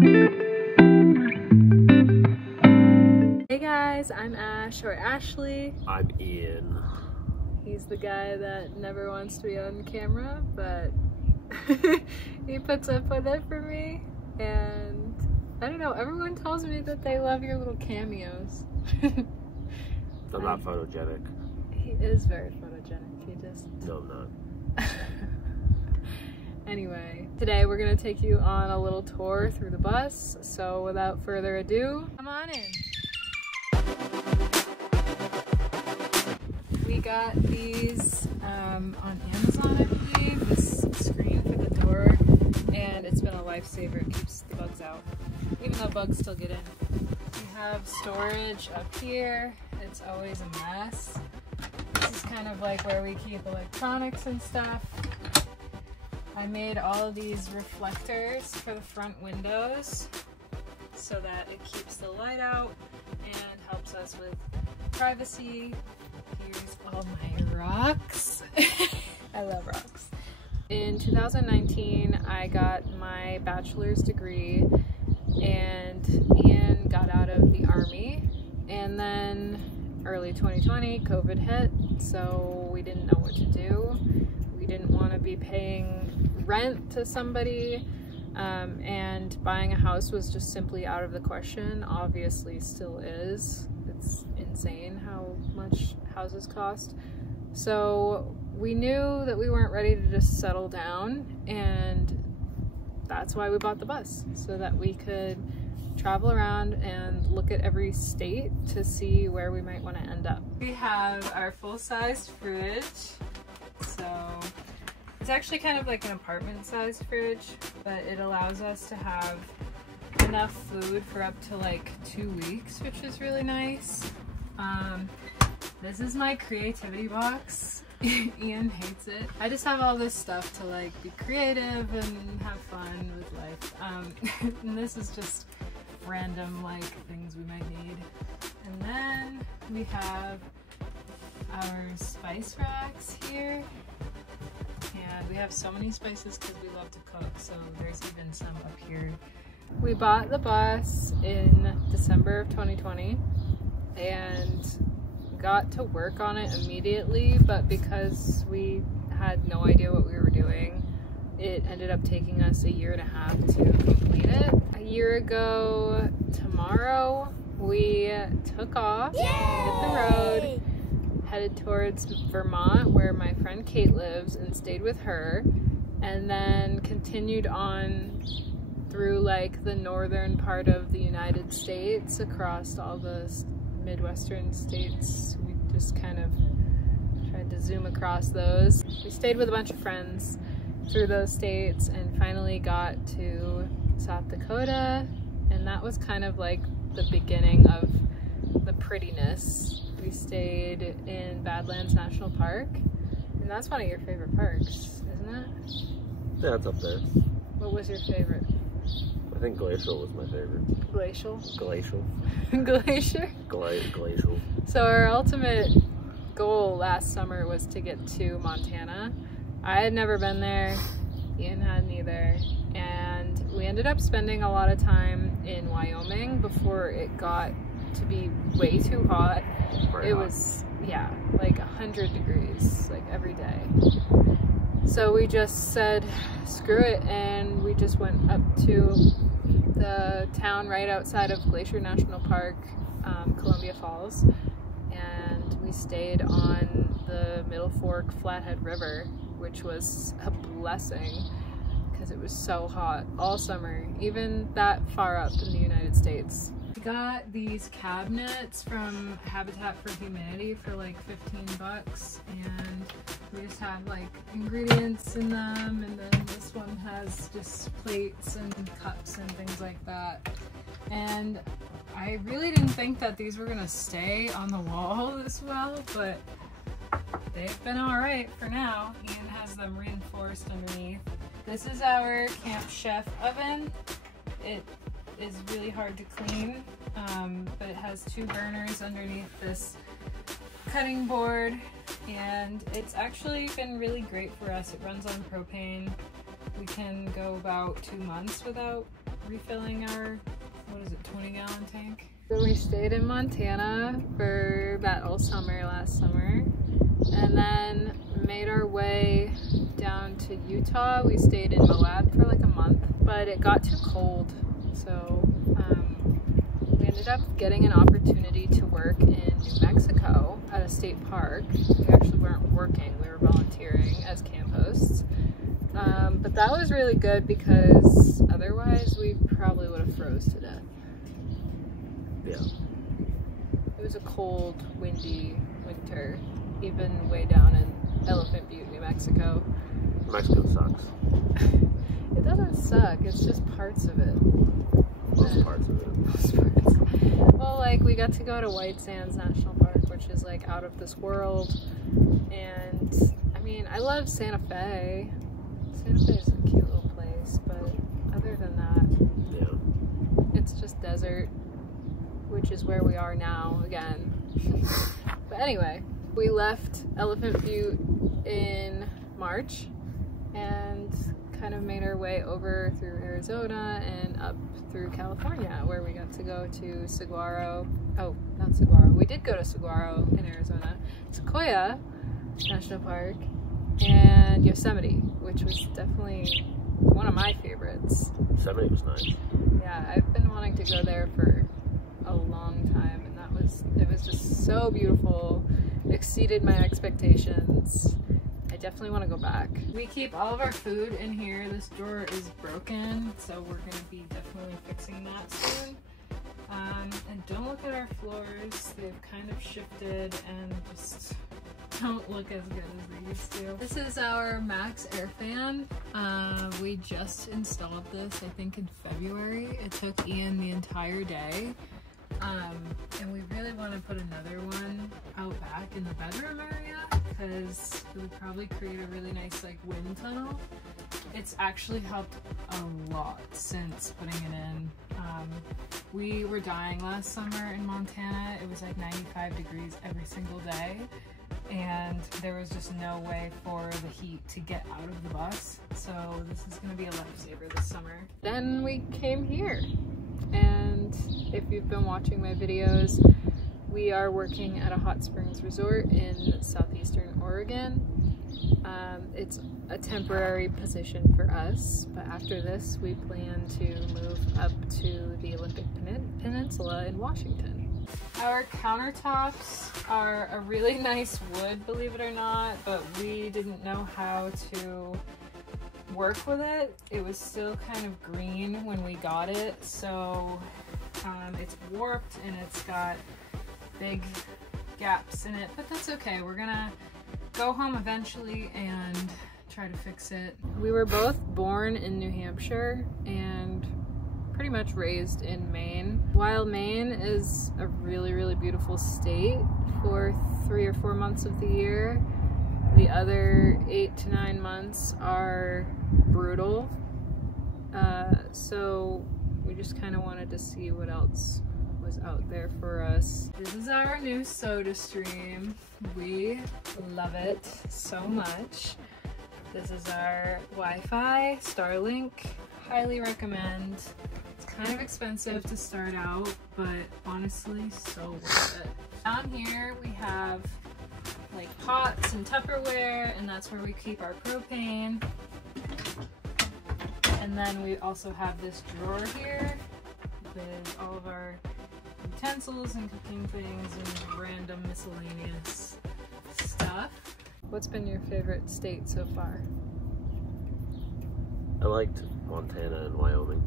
Hey guys, I'm Ash, or Ashley. I'm Ian. He's the guy that never wants to be on camera, but he puts up with it for me. And I don't know, everyone tells me that they love your little cameos. I'm not photogenic. He is very photogenic, he just... No, I'm not. Anyway, today we're gonna take you on a little tour through the bus, so without further ado, come on in. We got these on Amazon, I believe, this screen for the door, and it's been a lifesaver. It keeps the bugs out, even though bugs still get in. We have storage up here. It's always a mess. This is kind of like where we keep electronics and stuff. I made all of these reflectors for the front windows so that it keeps the light out and helps us with privacy. Here's all my rocks. I love rocks. In 2019, I got my bachelor's degree, and Ian got out of the army, and then early 2020, COVID hit, so we didn't know what to do. We didn't want to be paying rent to somebody, and buying a house was just simply out of the question. Obviously still is. It's insane how much houses cost. So we knew that we weren't ready to just settle down, and that's why we bought the bus, so that we could travel around and look at every state to see where we might want to end up. We have our full-sized fridge, so it's actually kind of like an apartment-sized fridge, but it allows us to have enough food for up to like 2 weeks, which is really nice. This is my creativity box. Ian hates it. I just have all this stuff to like be creative and have fun with life. And this is just random like things we might need. And then we have our spice racks here. And we have so many spices because we love to cook, so there's even some up here. We bought the bus in December of 2020 and got to work on it immediately, but because we had no idea what we were doing, it ended up taking us 1.5 years to complete it. A year ago tomorrow, we took off, hit the road, headed towards Vermont, where my friend Kate lives, and stayed with her, and then continued on through like the northern part of the United States, across all the Midwestern states. We just kind of tried to zoom across those. We stayed with a bunch of friends through those states and finally got to South Dakota, and that was kind of like the beginning of the prettiness. We stayed in Badlands National Park, and that's one of your favorite parks, isn't it? Yeah, it's up there. What was your favorite? I think Glacial was my favorite. Glacial? Glacial. Glacier? Glacial. So our ultimate goal last summer was to get to Montana. I had never been there, Ian hadn't either, and we ended up spending a lot of time in Wyoming before it got to be way too hot. It was, yeah, like 100 degrees, like every day. So we just said, screw it, and we just went up to the town right outside of Glacier National Park, Columbia Falls, and we stayed on the Middle Fork Flathead River, which was a blessing because it was so hot all summer, even that far up in the United States. We got these cabinets from Habitat for Humanity for like 15 bucks, and we just have like ingredients in them, and then this one has just plates and cups and things like that. And I really didn't think that these were gonna stay on the wall this well, but they've been all right for now. Ian has them reinforced underneath. This is our Camp Chef oven. It is really hard to clean, but it has 2 burners underneath this cutting board, and it's actually been really great for us. It runs on propane. We can go about 2 months without refilling our, what is it, 20-gallon tank. So we stayed in Montana for that whole summer last summer, and then made our way down to Utah. We stayed in Moab for like a month, but it got too cold, so we ended up getting an opportunity to work in New Mexico at a state park. We actually weren't working, we were volunteering as camp hosts. But that was really good because otherwise we probably would have froze to death. Yeah. It was a cold, windy winter, even way down in Elephant Butte, New Mexico. Mexico sucks. It doesn't suck, it's just parts of it. Most parts of it. Most parts. Well, like, we got to go to White Sands National Park, which is like out of this world. And I mean, I love Santa Fe. Santa Fe is a cute little place, but other than that, Yeah. it's just desert, which is where we are now again. But anyway, we left Elephant Butte in March and kind of made our way over through Arizona and up through California, where we got to go to Saguaro. Oh, not Saguaro. We did go to Saguaro in Arizona, Sequoia National Park, and Yosemite, which was definitely one of my favorites. Yosemite was nice. Yeah, I've been wanting to go there for a long time, and it was just so beautiful. It exceeded my expectations. I definitely want to go back. We keep all of our food in here. This drawer is broken, so we're going to be definitely fixing that soon. And don't look at our floors. They've kind of shifted and just don't look as good as they used to. This is our Max air fan. We just installed this, I think, in February. It took Ian the entire day. And we really want to put another one out back in the bedroom area because it would probably create a really nice like wind tunnel. It's actually helped a lot since putting it in. We were dying last summer in Montana. It was like 95 degrees every single day, and there was just no way for the heat to get out of the bus. So this is going to be a lifesaver this summer. Then we came here, and if you've been watching my videos, we are working at a hot springs resort in southeastern Oregon. It's a temporary position for us, but after this we plan to move up to the Olympic Peninsula in Washington. Our countertops are a really nice wood, believe it or not, but we didn't know how to work with it. It was still kind of green when we got it, so it's warped and it's got big gaps in it, but that's okay. We're gonna go home eventually and try to fix it. We were both born in New Hampshire and pretty much raised in Maine. While Maine is a really, really beautiful state for 3 or 4 months of the year, the other 8 to 9 months are brutal. So we just kind of wanted to see what else was out there for us. This is our new soda stream. We love it so much. This is our Wi-Fi, Starlink. Highly recommend. It's kind of expensive to start out, but honestly, so worth it. Down here we have like pots and Tupperware, and that's where we keep our propane. And then we also have this drawer here with all of our utensils and cooking things and random miscellaneous stuff. What's been your favorite state so far? I liked Montana and Wyoming.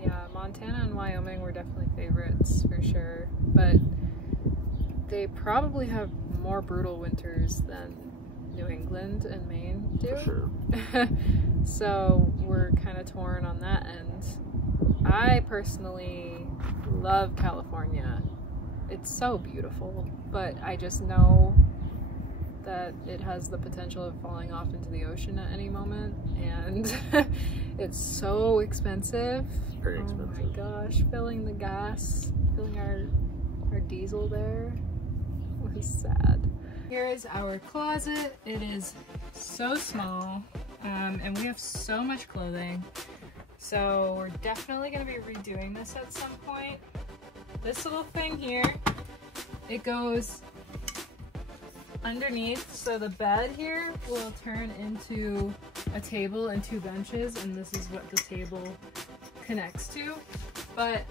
Yeah, Montana and Wyoming were definitely favorites for sure, but they probably have more brutal winters than New England and Maine do. For sure. So we're kind of torn on that end. I personally love California. It's so beautiful, but I just know that it has the potential of falling off into the ocean at any moment, and it's so expensive. It's very expensive. Oh my gosh, filling the gas, filling our diesel there was sad. Here is our closet. It is so small, and we have so much clothing. So we're definitely going to be redoing this at some point. This little thing here, it goes underneath, so the bed here will turn into a table and 2 benches, and this is what the table connects to. But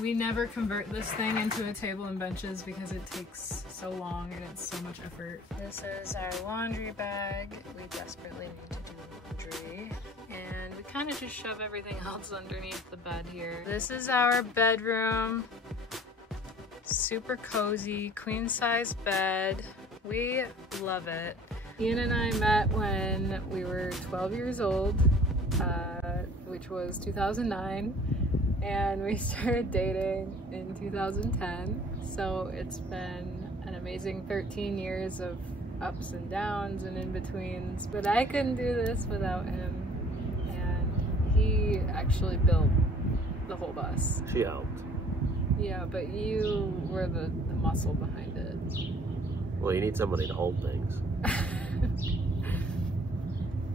we never convert this thing into a table and benches because it takes so long and it's so much effort. This is our laundry bag. We desperately need to do laundry. And we kind of just shove everything else underneath the bed here. This is our bedroom. Super cozy, queen size bed. We love it. Ian and I met when we were 12 years old, which was 2009, and we started dating in 2010. So it's been an amazing 13 years of ups and downs and in-betweens, but I couldn't do this without him, and he actually built the whole bus. She helped. Yeah, but you were the muscle behind it. Well, you need somebody to hold things.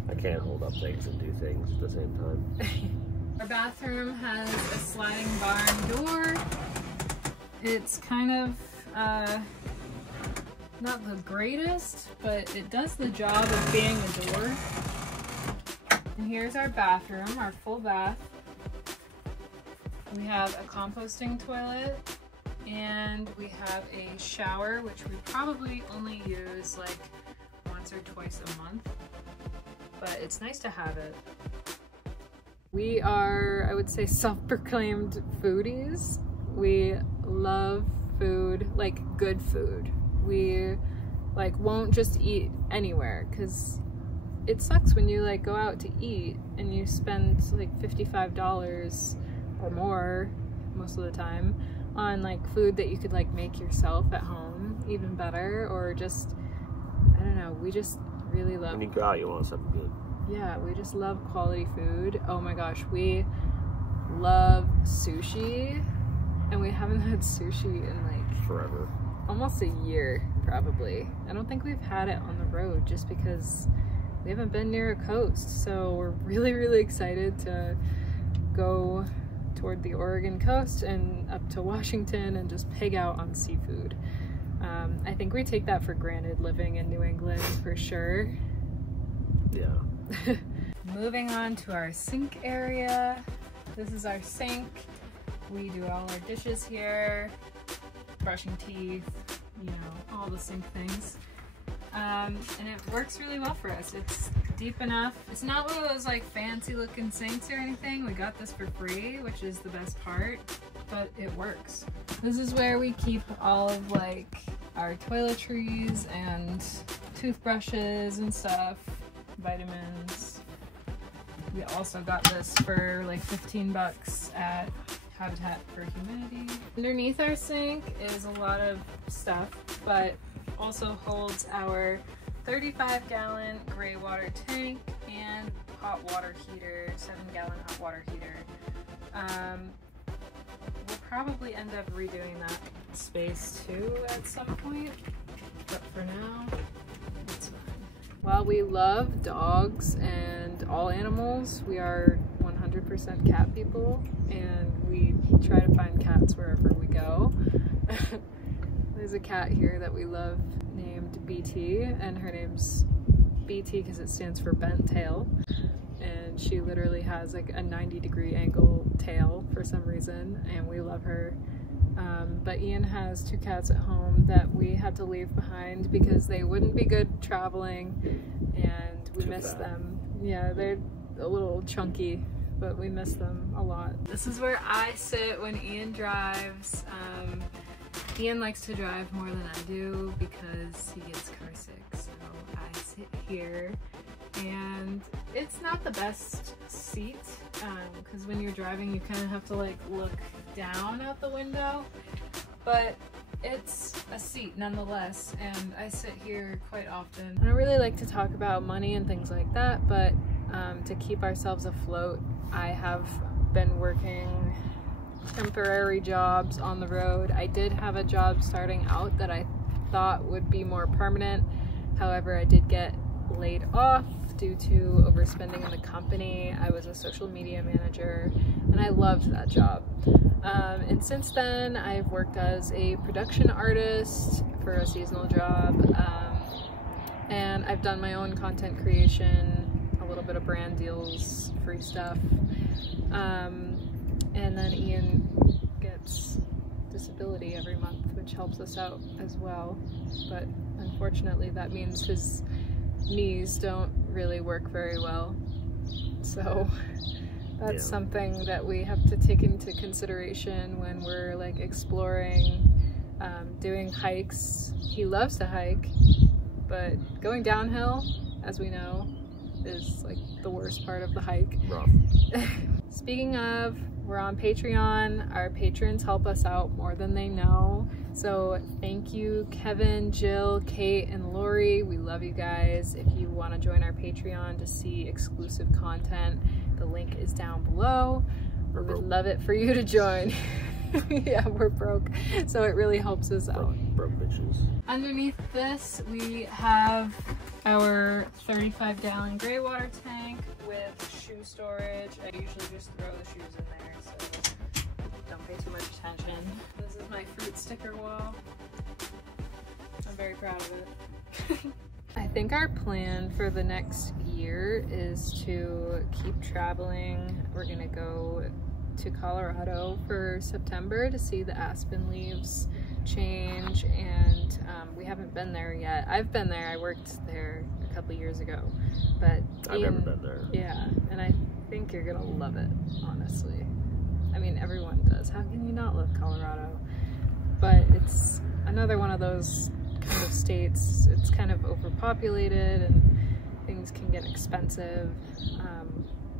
I can't hold up things and do things at the same time. Our bathroom has a sliding barn door. It's kind of not the greatest, but it does the job of being a door. And here's our bathroom, our full bath. We have a composting toilet, and we have a shower, which we probably only use like once or twice a month, but it's nice to have it. We are, I would say, self-proclaimed foodies. We love food, like good food. We like won't just eat anywhere, because it sucks when you like go out to eat and you spend like $55 or more most of the time on like food that you could like make yourself at home, even better, or just, I don't know, we just really love. When you go out, you want something good. Yeah, we just love quality food. Oh my gosh, we love sushi, and we haven't had sushi in like Forever. almost a year probably. I don't think we've had it on the road just because we haven't been near a coast, so we're really excited to go toward the Oregon coast and up to Washington and just pig out on seafood. I think we take that for granted living in New England for sure. Yeah. Moving on to our sink area. This is our sink. We do all our dishes here, brushing teeth, you know, all the sink things. And it works really well for us. It's deep enough. It's not one of those like fancy looking sinks or anything. We got this for free, which is the best part, but it works. This is where we keep all of like our toiletries and toothbrushes and stuff, vitamins. We also got this for like 15 bucks at Habitat for Humanity. Underneath our sink is a lot of stuff, but also holds our 35-gallon gray water tank and hot water heater, 7-gallon hot water heater. We'll probably end up redoing that space too at some point, but for now, it's fine. While we love dogs and all animals, we are 100% cat people, and we try to find cats wherever we go. There's a cat here that we love named BT, and her name's BT because it stands for bent tail, and she literally has like a 90-degree angle tail for some reason, and we love her. But Ian has 2 cats at home that we had to leave behind because they wouldn't be good traveling, and we miss them. Yeah, they're a little chunky, but we miss them a lot. This is where I sit when Ian drives. Ian likes to drive more than I do because he gets car sick, so I sit here. And it's not the best seat, because when you're driving you kind of have to like look down out the window, but it's a seat nonetheless, and I sit here quite often. I don't really like to talk about money and things like that, but to keep ourselves afloat, I have been working temporary jobs on the road. I did have a job starting out that I thought would be more permanent. However, I did get laid off due to overspending in the company. I was a social media manager and I loved that job. And since then I've worked as a production artist for a seasonal job, and I've done my own content creation, a little bit of brand deals, free stuff, and then Ian gets disability every month, which helps us out as well, but unfortunately that means his knees don't really work very well, so that's something that we have to take into consideration when we're like exploring, doing hikes. He loves to hike, but going downhill, as we know, is like the worst part of the hike. Rough. Speaking of, we're on Patreon. Our patrons help us out more than they know. So thank you, Kevin, Jill, Kate, and Lori. We love you guys. If you want to join our Patreon to see exclusive content, the link is down below. We would love it for you to join. Yeah, we're broke, so it really helps us out. Broke bitches. Underneath this, we have our 35-gallon gray water tank with shoe storage. I usually just throw the shoes in there, so don't pay too much attention. This is my fruit sticker wall. I'm very proud of it. I think our plan for the next year is to keep traveling. We're gonna go to Colorado for September to see the aspen leaves change, and we haven't been there yet. I've been there, I worked there a couple years ago, but I've never been there. Yeah, and I think you're gonna love it, honestly. I mean, everyone does. How can you not love Colorado? But it's another one of those kind of states. It's kind of overpopulated and things can get expensive.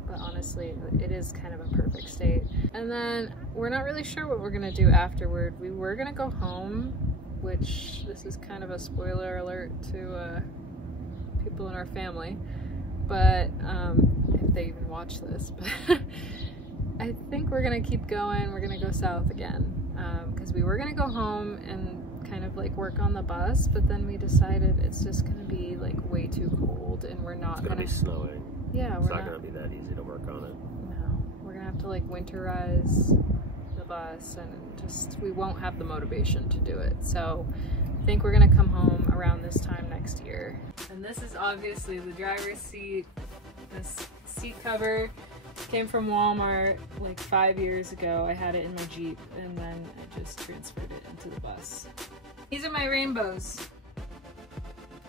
But honestly, it is kind of a perfect state. And then we're not really sure what we're gonna do afterward. We were gonna go home, which this is kind of a spoiler alert to people in our family, but if they even watch this, but I think we're gonna keep going. We're gonna go south again, because we were gonna go home and kind of like work on the bus, but then we decided it's just gonna be like way too cold and we're not gonna be snowing. Yeah, it's not gonna be that easy to work on it. No, we're gonna have to like winterize the bus, and just we won't have the motivation to do it. So I think we're gonna come home around this time next year. And this is obviously the driver's seat. This seat cover came from Walmart like 5 years ago. I had it in my Jeep and then I just transferred it into the bus. These are my rainbows.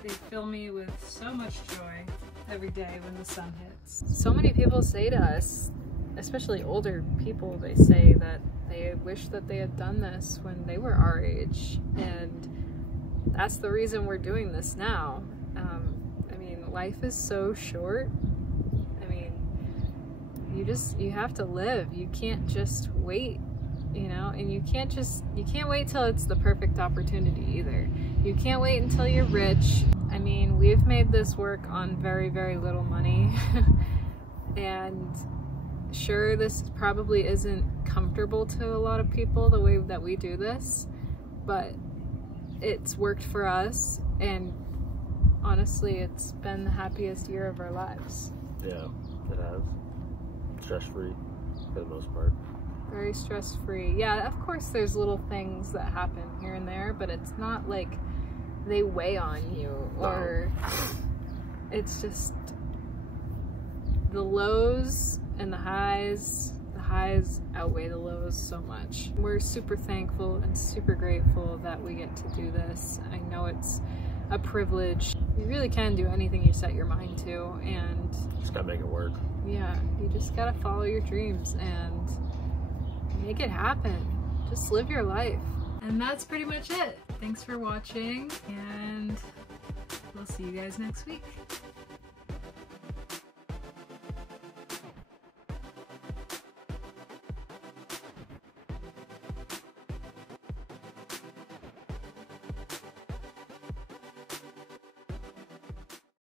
They fill me with so much joy every day when the sun hits. So many people say to us, especially older people, they say that they wish that they had done this when they were our age, and that's the reason we're doing this now. I mean, life is so short. I mean, you have to live. You can't just wait, you know, and you can't wait till it's the perfect opportunity either. You can't wait until you're rich. I mean, we've made this work on very, very little money. And sure, this probably isn't comfortable to a lot of people the way that we do this, but it's worked for us, and honestly, it's been the happiest year of our lives. Yeah, it has. Stress-free for the most part. Very stress-free. Yeah, of course there's little things that happen here and there, but it's not like they weigh on you, or it's just the lows and the highs outweigh the lows so much. We're super thankful and super grateful that we get to do this. I know it's a privilege. You really can do anything you set your mind to, and just gotta make it work. Yeah, you just gotta follow your dreams and make it happen. Just live your life. And that's pretty much it. Thanks for watching, and we'll see you guys next week.